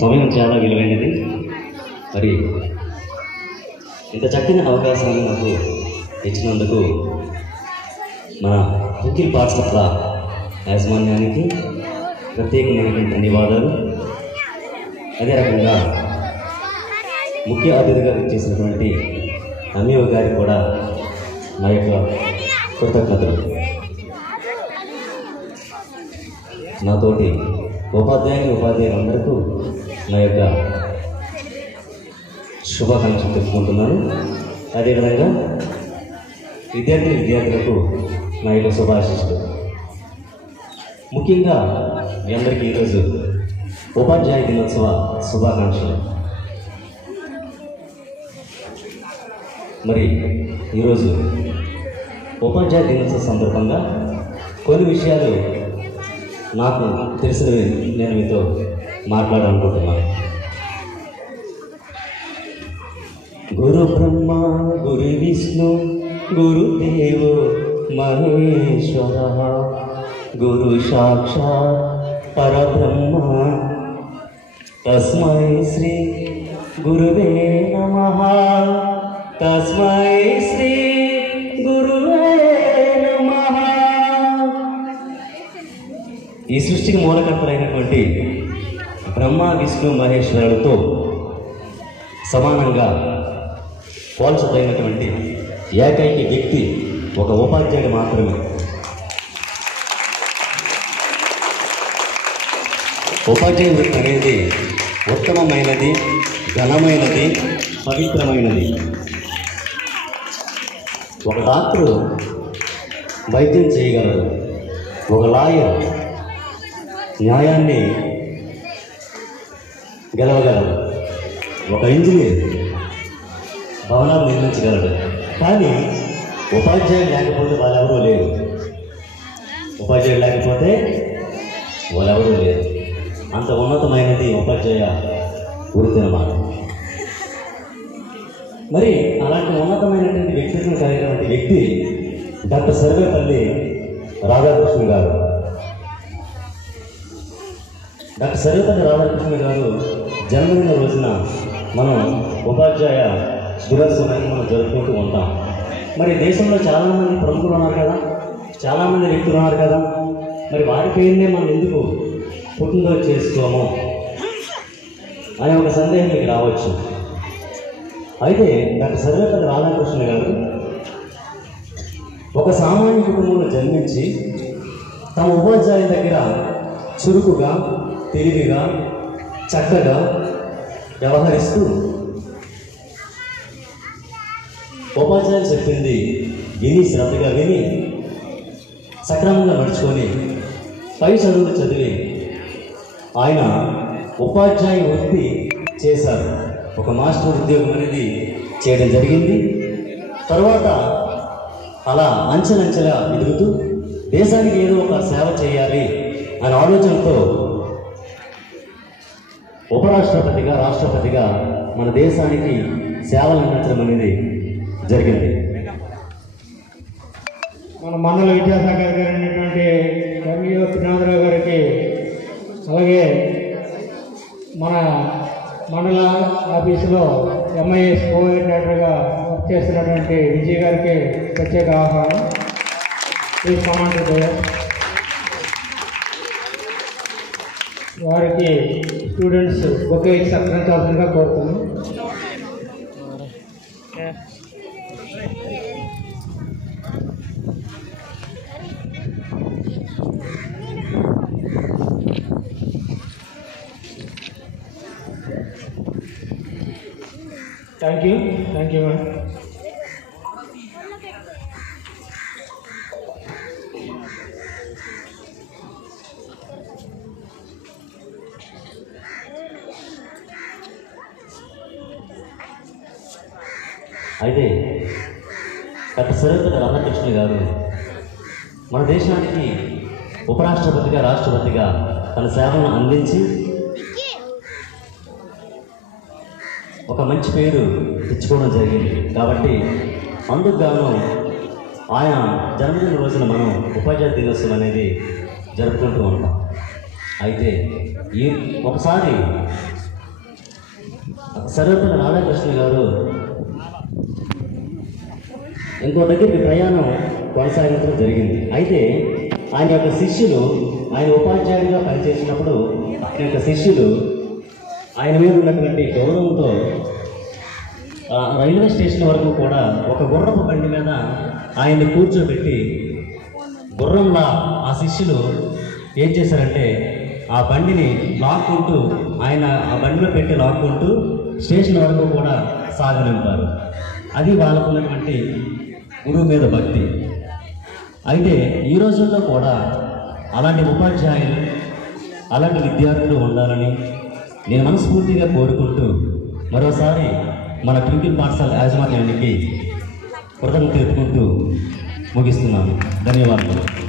సమయం చాలా విలువైనది. మరి ఇంత చక్కని అవకాశాన్ని నాకు ఇచ్చినందుకు మన హిందీ పాఠశాల యాజమాన్యానికి ప్రత్యేకమైనటువంటి ధన్యవాదాలు. అదే రకంగా ముఖ్య అతిథిగా చేసినటువంటి అమీవ గారికి కూడా నా యొక్క కృతజ్ఞతలు. నాతోటి ఉపాధ్యాయులందరికీ నా యొక్క శుభాకాంక్షలు తెలుపుకుంటున్నాను. అదేవిధంగా విద్యార్థులకు నా యొక్క శుభాశీస్సులు. ముఖ్యంగా మీ అందరికీ ఈరోజు ఉపాధ్యాయ దినోత్సవ శుభాకాంక్షలు. మరి ఈరోజు ఉపాధ్యాయ దినోత్సవ సందర్భంగా కొన్ని విషయాలు నాకు తెలిసినవి నేను మీతో మాట్లాడాలనుకుంటున్నాను. గురు బ్రహ్మ గురు విష్ణు గురుదేవో మహేశ్వర గురు సాక్షాత్ పరబ్రహ్మ తస్మై శ్రీ గురువే నమః. తస్మై శ్రీ గురువే నమః. ఈ సృష్టికి మూలకర్తలైనటువంటి బ్రహ్మ విష్ణు మహేశ్వరులతో సమానంగా పోల్చదగినటువంటి ఏకైక వ్యక్తి ఒక ఉపాధ్యాయుడు మాత్రమే. ఉపాధ్యాయ వృత్తి అనేది ఉత్తమమైనది, ఘనమైనది, పవిత్రమైనది. ఒక డాక్టరు వైద్యం చేయగలరు, ఒక లాయర్ న్యాయాన్ని గెలవగలరు, ఒక ఇంజనీర్ భవనాలు నిర్మించగలడు. కానీ ఉపాధ్యాయులు లేకపోతే వాళ్ళెవరూ లేరు. ఉపాధ్యాయులు లేకపోతే వాళ్ళెవరూ లేరు. అంత ఉన్నతమైనది ఉపాధ్యాయ వృత్తి అన్నమాట. మరి అలాంటి ఉన్నతమైనటువంటి వ్యక్తిత్వం కలిగినటువంటి వ్యక్తి డాక్టర్ సర్వేపల్లి రాధాకృష్ణ గారు. డాక్టర్ సర్వేపల్లి రాధాకృష్ణ గారు జన్మదిన రోజున మనం ఉపాధ్యాయ దినోత్సవాన్ని మనం జరుపుకుంటూ ఉంటాం. మరి దేశంలో చాలామంది ప్రముఖులు ఉన్నారు కదా, చాలామంది వ్యక్తులు ఉన్నారు కదా, మరి వారి పేరునే మనం ఎందుకు పుట్టినరోజు చేసుకోము అనే ఒక సందేహం మీకు రావచ్చు. అయితే డాక్టర్ సర్వేపల్లి రాధాకృష్ణ గారు ఒక సామాన్య కుటుంబంలో జన్మించి తమ ఉపాధ్యాయుల దగ్గర చురుకుగా, తెలివిగా, చక్కగా వ్యవహరిస్తూ ఉపాధ్యాయులు చెప్పింది విని, శ్రద్ధగా విని, సక్రమంగా నడుచుకొని పై చదువులు చదివి ఆయన ఉపాధ్యాయ వృత్తి చేశారు. ఒక మాస్టర్ ఉద్యోగం అనేది చేయడం జరిగింది. తర్వాత అలా అంచెలంచెలా ఎదుగుతూ దేశానికి ఏదో ఒక సేవ చేయాలి అనే ఆలోచనతో ఉపరాష్ట్రపతిగా, రాష్ట్రపతిగా మన దేశానికి సేవలు అందించడం అనేది జరిగింది. మన మండల విద్యాశాఖ అధికారి అయినటువంటి ఎంఈఓ త్రినాథరావు గారికి, అలాగే మన మండల ఆఫీసులో ఎంఐఎస్ కోఆర్డినేటర్గా వర్క్ చేస్తున్నటువంటి విజయ్ గారికి ప్రత్యేక ఆహ్వానం. ప్లీజ్ కమాండ్ వారికి స్టూడెంట్స్ బొకే ఇచ్చి సత్కరించాల్సిందిగా కోరుతున్నాను. Thank you ma'am. అయితే డాక్టర్ సర్వేపల్లి రాధాకృష్ణ గారు మన దేశానికి ఉపరాష్ట్రపతిగా, రాష్ట్రపతిగా తన సేవలను అందించి ఒక మంచి పేరు తెచ్చుకోవడం జరిగింది. కాబట్టి అందుకు గాను ఆయన జన్మదిన రోజున మనం ఉపాధ్యాయ దినోత్సవం అనేది జరుపుకుంటూ ఉంటాం. అయితే ఒకసారి సర్వేపల్లి రాధాకృష్ణ గారు ఇంకో దగ్గరికి ప్రయాణం కొనసాగించడం జరిగింది. అయితే ఆయన యొక్క శిష్యులు, ఆయన ఉపాధ్యాయుడిగా పనిచేసినప్పుడు ఆయన యొక్క శిష్యులు ఆయన మీద ఉన్నటువంటి గౌరవంతో రైల్వే స్టేషన్ వరకు కూడా ఒక గుర్రపు బండి మీద ఆయన్ని కూర్చోబెట్టి గుర్రంలా ఆ శిష్యులు ఏం చేశారంటే ఆ బండిని లాక్కుంటూ, ఆయన ఆ బండిలో పెట్టి లాక్కుంటూ స్టేషన్ వరకు కూడా సాగనింపారు. అది వాళ్ళకున్నటువంటి గురువు మీద భక్తి. అయితే ఈ రోజుల్లో కూడా అలాంటి ఉపాధ్యాయులు, అలాంటి విద్యార్థులు ఉండాలని నేను మనస్ఫూర్తిగా కోరుకుంటూ మరోసారి మన ట్వింకిల్ పాఠశాల యాజమాన్యానికి కృతజ్ఞతలు తెలుపుకుంటూ ముగిస్తున్నాను. ధన్యవాదాలు.